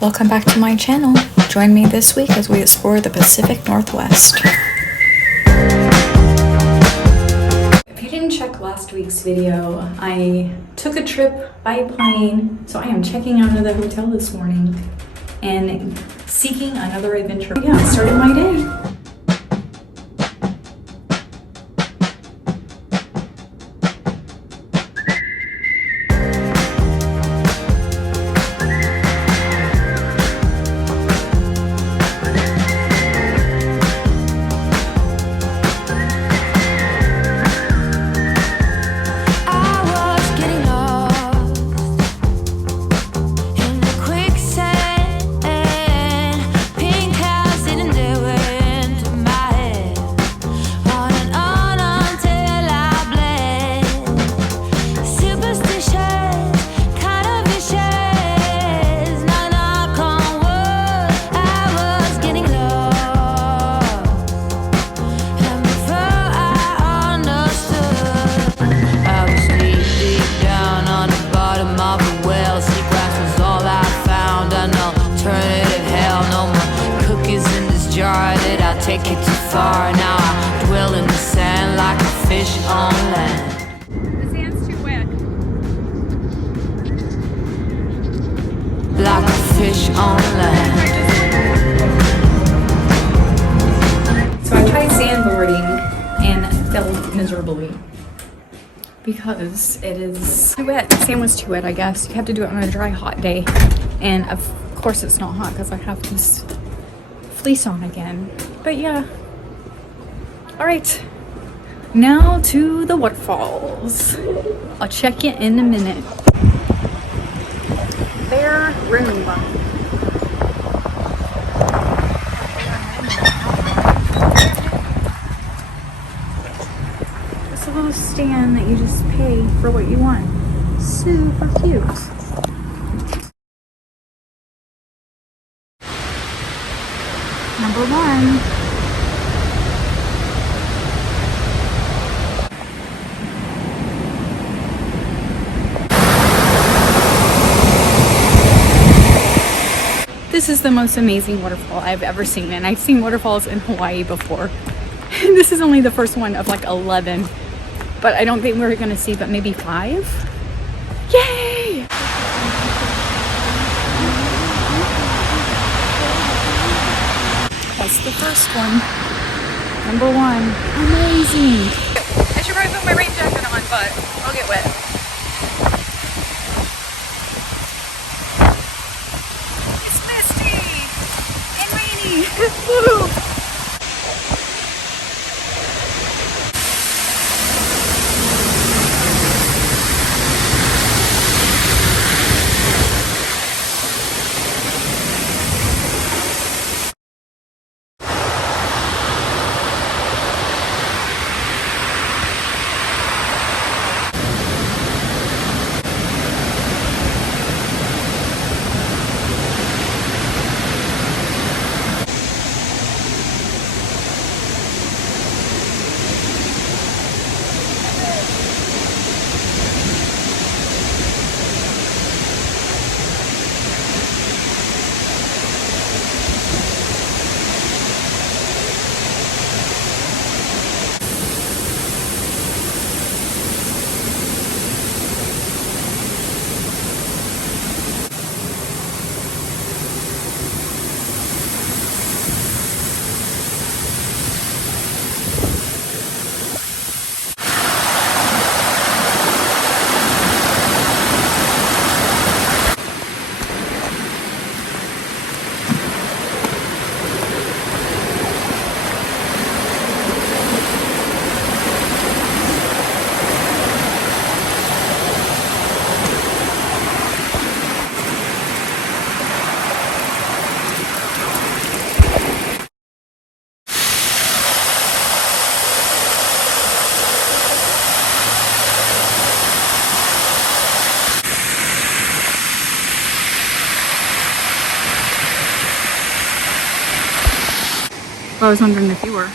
Welcome back to my channel. Join me this week as we explore the Pacific Northwest. If you didn't check last week's video, I took a trip by plane, so I am checking out of the hotel this morning and seeking another adventure. Yeah, I started my day. Take it too far, now I dwell in the sand like a fish on land. The sand's too wet. Like a fish on land. So I tried sandboarding and failed miserably because it is too wet. The sand was too wet, I guess. You have to do it on a dry, hot day. And of course it's not hot because I have this fleece on again. But yeah. All right. Now to the waterfalls. I'll check you in a minute. Their room. It's a little stand that you just pay for what you want. Super cute. Number one. This is the most amazing waterfall I've ever seen, and I've seen waterfalls in Hawaii before. This is only the first one of like 11, but I don't think we're gonna see but maybe 5. Yay! That's the first one. Number 1. Amazing. I should probably put my rain jacket on, but I'll get wet. It's misty and rainy. Woo! I was wondering if you were.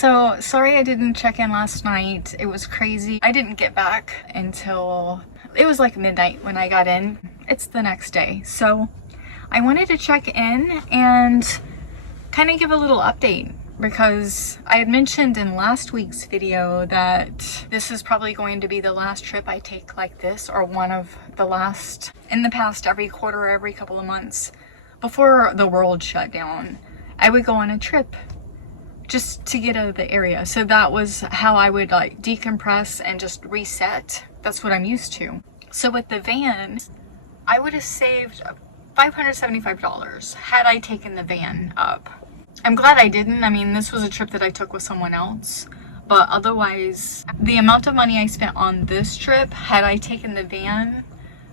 So sorry I didn't check in last night. It was crazy. I didn't get back until it was like midnight when I got in. It's the next day. So I wanted to check in and kind of give a little update, because I had mentioned in last week's video that this is probably going to be the last trip I take like this, or one of the last. In the past, every quarter, every couple of months, before the world shut down, I would go on a trip just to get out of the area. So that was how I would like decompress and just reset. That's what I'm used to. So with the van, I would have saved $575 had I taken the van up. I'm glad I didn't. I mean, this was a trip that I took with someone else, but otherwise, the amount of money I spent on this trip, had I taken the van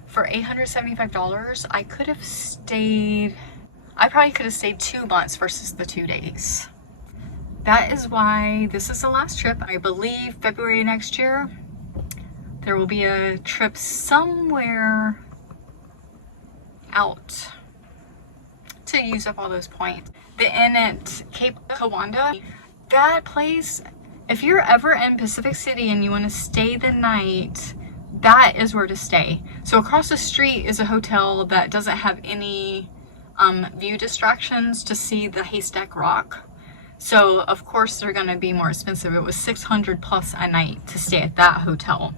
for $875, I could have stayed, I probably could have stayed 2 months versus the 2 days. That is why this is the last trip. I believe February next year, there will be a trip somewhere out to use up all those points. The inn at Cape Kawanda, that place, if you're ever in Pacific City and you want to stay the night, that is where to stay. So across the street is a hotel that doesn't have any view distractions to see the Haystack Rock. So of course they're going to be more expensive. It was $600 plus a night to stay at that hotel.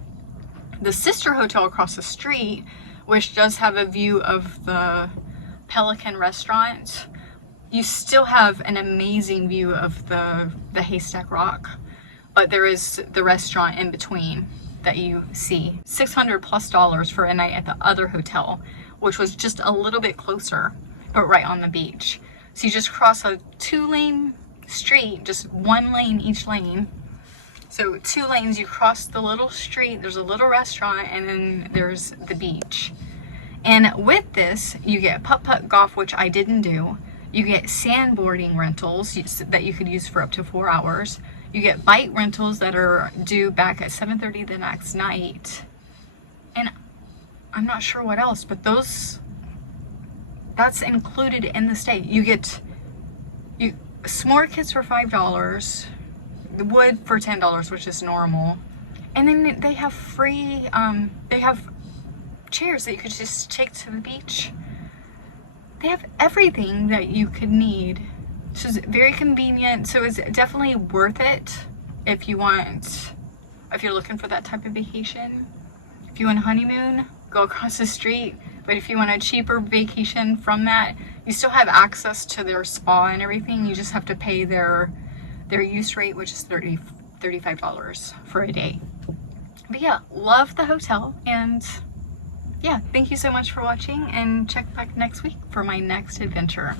The sister hotel across the street, which does have a view of the Pelican restaurant, you still have an amazing view of the Haystack Rock, but there is the restaurant in between that you see. $600 plus for a night at the other hotel, which was just a little bit closer, but right on the beach. So you just cross a 2-lane street, just 1 lane each lane. So 2 lanes, you cross the little street, there's a little restaurant, and then there's the beach. And with this, you get putt-putt golf, which I didn't do. You get sandboarding rentals that you could use for up to 4 hours. You get bike rentals that are due back at 7:30 the next night. And I'm not sure what else, but that's included in the stay. You get s'more kits for $5, the wood for $10, which is normal. And then they have free, they have chairs that you could just take to the beach. They have everything that you could need. So it's very convenient. So it's definitely worth it if you're looking for that type of vacation. If you want a honeymoon, go across the street. But if you want a cheaper vacation from that, you still have access to their spa and everything. You just have to pay their use rate, which is $35 for a day. But yeah, love the hotel, and yeah, thank you so much for watching, and check back next week for my next adventure.